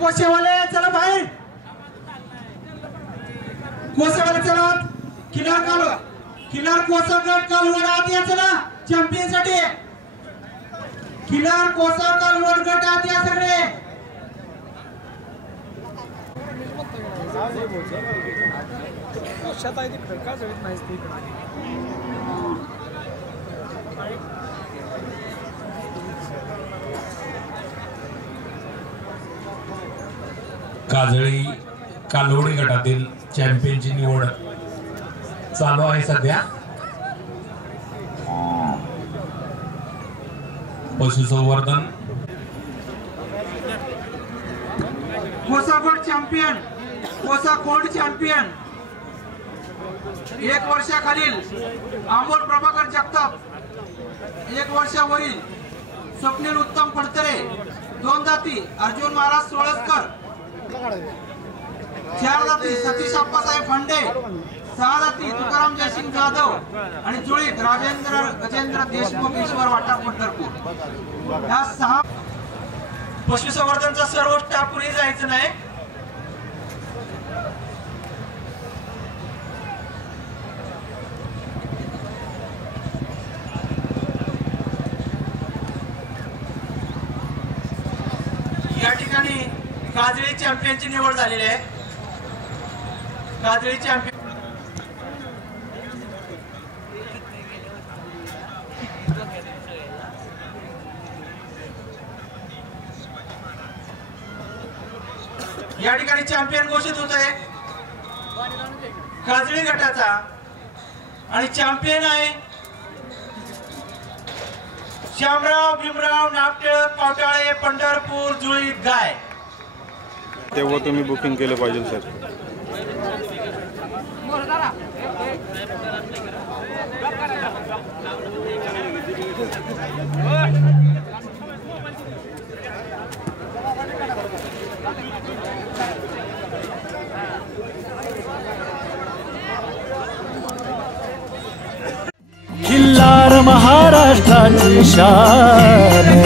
कोसेवाले चला बाहेर, कोसेवाले चला. किल्लार कोसागड कालवड आत या चला चॅम्पियन साठी. किल्लार कोसा कालवड गट आत या सगळे. काजळी कालोडी गटातील चॅम्पियनची निवड चालू आहे सध्या. पशुसंवर्धन कोसागड चॅम्पियन, कोसाकोड चॅम्पियन 1 वर्षाखालील अमोल प्रभाकर जगताप, 1 वर्षावरील स्वप्नील उत्तम पडतरे, 2 दाती अर्जुन महाराज सोळसकर, 4 दाती सतीश अप्पासाहेब फंडे, 6 दाती तुकाराम जयसिंग जाधव आणि जुळीत राजेंद्र गजेंद्र देशमुख ईश्वर वाटा पंढरपूर. या 6 पशुसंवर्धनचा सर्व स्टाफ पुढे जायचं नाही. या ठिकाणी काजळी चॅम्पियनची निवड झालेली आहे. काजळी चॅम्पियन या ठिकाणी चॅम्पियन घोषित होत आहे काजळी गटाचा आणि चॅम्पियन आहे श्यामराव भीमराव नापटिळक पावटाळे पंढरपूर जुळी गाय. तेव्हा तुम्ही बुकिंग केलं पाहिजे सर. किल्लार महाराष्ट्राची शान.